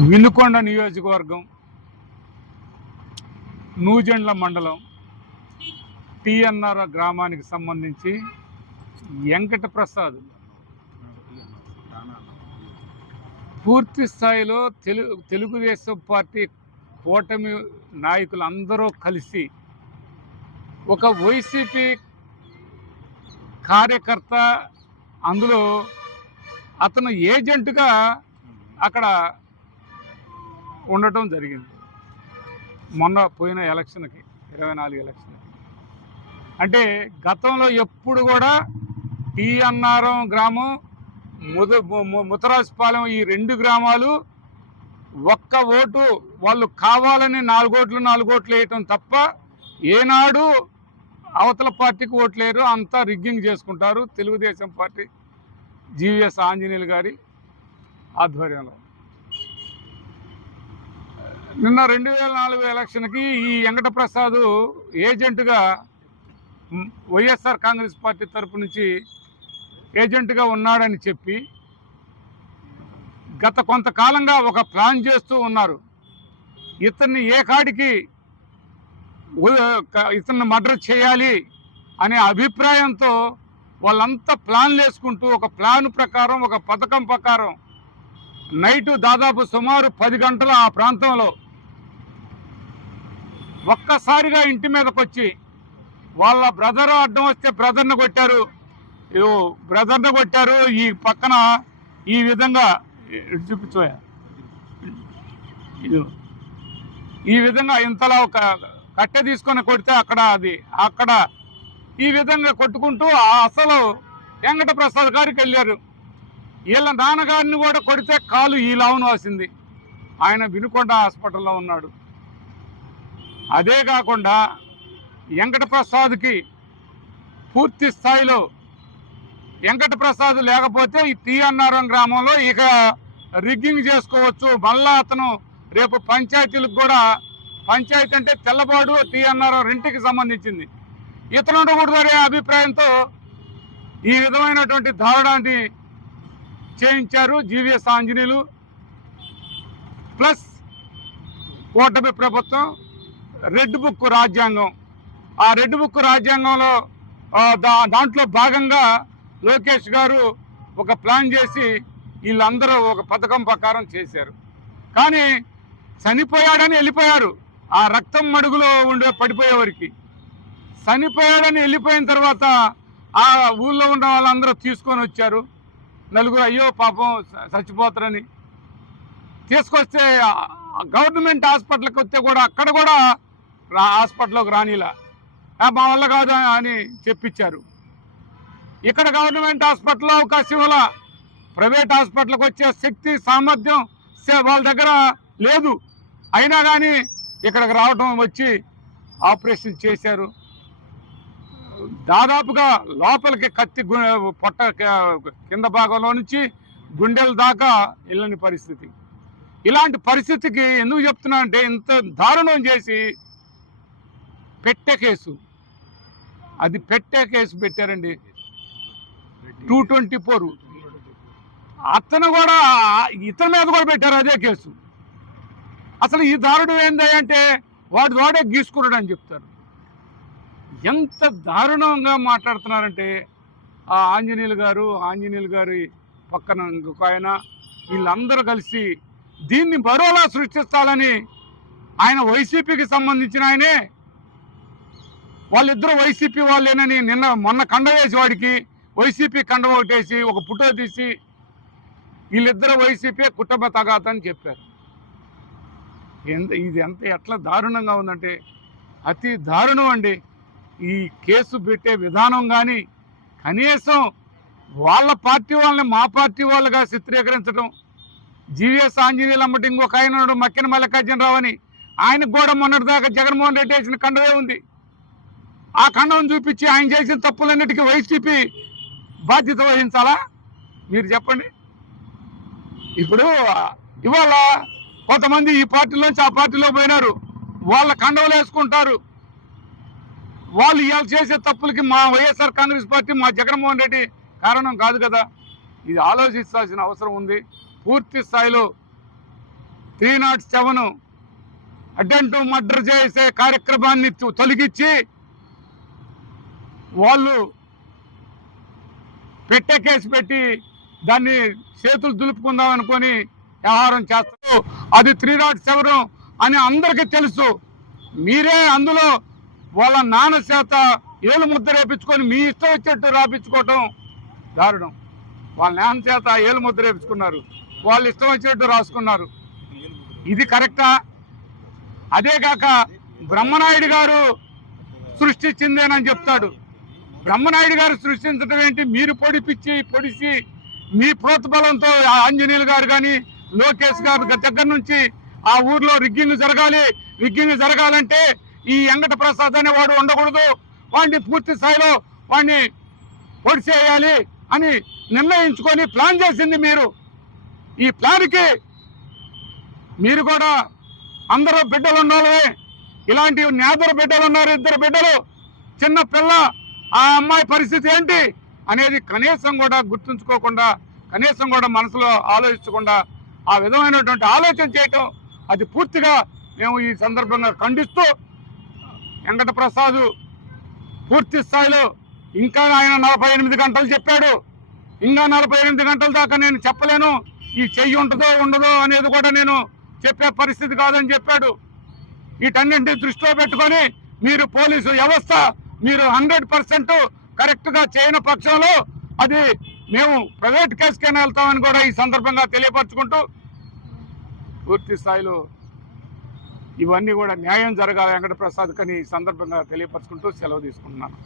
వినుకొండ నియోజకవర్గం నూజెండ్ల మండలం టిఎన్ఆర్ గ్రామానికి సంబంధించి వెంకట ప్రసాద్ పూర్తి స్థాయిలో తెలుగు తెలుగుదేశం పార్టీ కూటమి నాయకులు అందరూ కలిసి ఒక వైసీపీ కార్యకర్త అందులో అతను ఏజెంటుగా అక్కడ ఉండటం జరిగింది. మొన్న పోయిన ఎలక్షన్కి ఇరవై నాలుగు ఎలక్షన్కి. అంటే గతంలో ఎప్పుడు కూడా టీఎన్ఆర్ఎం గ్రామం ముద ముతరాజుపాలెం ముతరాజపాలెం ఈ రెండు గ్రామాలు ఒక్క ఓటు వాళ్ళు కావాలని నాలుగోట్లు నాలుగోట్లు నాలుగు ఓట్లు వేయటం తప్ప ఏనాడు అవతల పార్టీకి ఓట్లేరు అంతా రిగ్గింగ్ చేసుకుంటారు. తెలుగుదేశం పార్టీ జీవీఎస్ ఆంజనేయులు గారి ఆధ్వర్యంలో. నిన్న రెండు వేల నాలుగు ఎలక్షన్కి ఈ వెంకటప్రసాద్ ఏజెంటుగా వైఎస్ఆర్ కాంగ్రెస్ పార్టీ తరపు నుంచి ఏజెంటుగా ఉన్నాడని చెప్పి గత కొంతకాలంగా ఒక ప్లాన్ చేస్తూ ఉన్నారు. ఇతన్ని ఏ కాడికి ఇతన్ని మర్డర్ చేయాలి అనే అభిప్రాయంతో వాళ్ళంతా ప్లాన్లు వేసుకుంటూ ఒక ప్లాన్ ప్రకారం ఒక పథకం ప్రకారం నైటు దాదాపు సుమారు పది గంటల ఆ ప్రాంతంలో ఒక్కసారిగా ఇంటి మీదకి వచ్చి వాళ్ళ బ్రదర్ అడ్డం వస్తే బ్రదర్ని కొట్టారు. బ్రదర్ని కొట్టారు. ఈ పక్కన ఈ విధంగా ఇటు చూపించోయా ఈ విధంగా ఇంతలా ఒక కట్టె తీసుకొని కొడితే అక్కడ అది అక్కడ ఈ విధంగా కొట్టుకుంటూ ఆ అసలు వెంకట ప్రసాద్ గారికి వెళ్ళారు. వీళ్ళ నాన్నగారిని కూడా కొడితే కాలు ఈ లావును వాసింది. ఆయన వినుకొండ హాస్పిటల్లో ఉన్నాడు. అదే కాకుండా వెంకట ప్రసాద్కి పూర్తి స్థాయిలో వెంకట ప్రసాద్ లేకపోతే ఈ టీఎన్ఆర్ఎం గ్రామంలో ఇక రిగ్గింగ్ చేసుకోవచ్చు. మళ్ళా అతను రేపు పంచాయతీలకు కూడా పంచాయతీ అంటే తెల్లబాడు టీఎన్ఆర్ఎం రెంటికి సంబంధించింది. ఇతను ఉండకూడదు అనే అభిప్రాయంతో ఈ విధమైనటువంటి దారుణాన్ని చేయించారు జీవీఎస్ ఆంజనేయులు. ప్లస్ కూటమి ప్రభుత్వం రెడ్ బుక్ రాజ్యాంగం. ఆ రెడ్ బుక్ రాజ్యాంగంలో దా దాంట్లో భాగంగా లోకేష్ గారు ఒక ప్లాన్ చేసి వీళ్ళందరూ ఒక పథకం ప్రకారం చేశారు. కానీ చనిపోయాడని వెళ్ళిపోయారు. ఆ రక్తం మడుగులో ఉండే పడిపోయేవారికి చనిపోయాడని వెళ్ళిపోయిన తర్వాత ఆ ఊళ్ళో ఉన్న వాళ్ళందరూ తీసుకొని వచ్చారు. నలుగురు అయ్యో పాపం చచ్చిపోతారని. తీసుకొస్తే గవర్నమెంట్ హాస్పిటల్కి వస్తే కూడా అక్కడ కూడా రా- హాస్పిటల్లోకి రానిలా. మా వల్ల కాదు అని చెప్పించారు. ఇక్కడ గవర్నమెంట్ హాస్పిటల్లో అవకాశం వల్ల ప్రైవేట్ హాస్పిటల్కి వచ్చే శక్తి సామర్థ్యం వాళ్ళ దగ్గర లేదు. అయినా కానీ ఇక్కడికి రావడం వచ్చి ఆపరేషన్ చేశారు. దాదాపుగా లోపలికి కత్తి పొట్ట కింద భాగంలో నుంచి గుండెల దాకా వెళ్ళని పరిస్థితి. ఇలాంటి పరిస్థితికి ఎందుకు చెప్తున్నా అంటే ఇంత దారుణం చేసి పెట్టే కేసు. అది పెట్టే కేసు పెట్టారండి. Two twenty four. అతను కూడా ఇతని మీద కూడా పెట్టారు అదే కేసు. అసలు ఈ దారుణం ఏంది అంటే వాడు వాడే గీసుకున్నాడు అని చెప్తారు. ఎంత దారుణంగా మాట్లాడుతున్నారంటే ఆ ఆంజనేయులు గారు ఆంజనేయులు గారి పక్కన ఇంకొక ఆయన వీళ్ళందరూ కలిసి దీన్ని మరోలా సృష్టిస్తాలని ఆయన వైసీపీకి సంబంధించిన ఆయనే వాళ్ళిద్దరూ వైసీపీ వాళ్ళేనని నిన్న మొన్న కండ వేసి వాడికి వైసీపీ కండ ఒకటేసి ఒక ఫోటో తీసి వీళ్ళిద్దరూ వైసీపీ కుటుంబ తగాత అని చెప్పారు. ఎంత ఇది ఎంత ఎట్లా దారుణంగా ఉందంటే అతి దారుణం అండి. ఈ కేసు పెట్టే విధానం కానీ కనీసం వాళ్ళ పార్టీ వాళ్ళని మా పార్టీ వాళ్ళుగా చిత్రీకరించడం జీవీఎస్ ఆంజనేయులు అమ్మటి ఇంకొక ఆయన మక్కిన మల్లికార్జునరావు అని. ఆయనకు కూడా మొన్నటిదాకా జగన్మోహన్ రెడ్డి వేసిన కండవే ఉంది. ఆ ఖండం చూపించి ఆయన చేసిన తప్పులన్నిటికీ వైసీపీ బాధ్యత వహించాలా? మీరు చెప్పండి. ఇప్పుడు ఇవాళ కొంతమంది ఈ పార్టీలోంచి ఆ పార్టీలో పోయినారు. వాళ్ళ కండవలు వేసుకుంటారు. వాళ్ళు ఇవాళ చేసే తప్పులకి మా వైఎస్ఆర్ కాంగ్రెస్ పార్టీ మా జగన్మోహన్ రెడ్డి కారణం కాదు కదా. ఇది ఆలోచించాల్సిన అవసరం ఉంది. పూర్తి స్థాయిలో త్రీ నాట్ సెవెన్ అడ్డంటు మర్డర్ చేసే కార్యక్రమాన్ని తొలగించి వాళ్ళు పెట్టే కేసు పెట్టి దాన్ని చేతులు దులుపుకుందాం అనుకొని వ్యవహారం చేస్తారు. అది త్రీ నాట్ సెవెన్ అని అందరికీ తెలుసు. మీరే అందులో వాళ్ళ నాన్న చేత ఏలు ముద్ద వేపించుకొని మీ ఇష్టం వచ్చేట్టు రాపించుకోవటం దారుణం. వాళ్ళ నాన్న చేత ఏలు ముద్ద రేపించుకున్నారు. వాళ్ళు ఇష్టం వచ్చేట్టు రాసుకున్నారు. ఇది కరెక్టా? అదే కాక బ్రహ్మనాయుడు గారు సృష్టించిందేనని చెప్తాడు. బ్రహ్మనాయుడు గారు సృష్టించడం ఏంటి? మీరు పొడిపించి పొడిచి మీ ప్రోత్బలంతో ఆ ఆంజనేయులు గారు కానీ లోకేష్ గారు దగ్గర నుంచి ఆ ఊర్లో రిగ్గింగ్ జరగాలి రిగ్గింగ్ జరగాలంటే ఈ వెంకట ప్రసాద్ అనే వాడు ఉండకూడదు. వాడిని పూర్తి స్థాయిలో వాడిని పొడిచేయాలి అని నిర్ణయించుకొని ప్లాన్ చేసింది మీరు. ఈ ప్లాన్కి మీరు కూడా అందరూ బిడ్డలు ఉండాలి. ఇలాంటి నేదరు బిడ్డలు ఉన్నారు ఇద్దరు బిడ్డలు. చిన్న పిల్ల ఆ అమ్మాయి పరిస్థితి ఏంటి అనేది కనీసం కూడా గుర్తుంచుకోకుండా కనీసం కూడా మనసులో ఆలోచించకుండా ఆ విధమైనటువంటి ఆలోచన చేయటం అది పూర్తిగా మేము ఈ సందర్భంగా ఖండిస్తూ వెంకట ప్రసాద్ పూర్తి స్థాయిలో ఇంకా ఆయన నలభై ఎనిమిది గంటలు చెప్పాడు. ఇంకా నలభై ఎనిమిది గంటల దాకా నేను చెప్పలేను. ఈ చెయ్యి ఉంటుందో ఉండదో అనేది కూడా నేను చెప్పే పరిస్థితి కాదని చెప్పాడు. వీటన్నింటినీ దృష్టిలో పెట్టుకొని మీరు పోలీసు వ్యవస్థ మీరు హండ్రెడ్ పర్సెంట్ కరెక్ట్గా చేయని పక్షంలో అది మేము ప్రైవేట్ కేసుకైనా వెళ్తామని కూడా ఈ సందర్భంగా తెలియపరచుకుంటూ పూర్తి స్థాయిలో ఇవన్నీ కూడా న్యాయం జరగాలి వెంకటప్రసాద్ కని ఈ సందర్భంగా తెలియపరచుకుంటూ సెలవు తీసుకుంటున్నాను.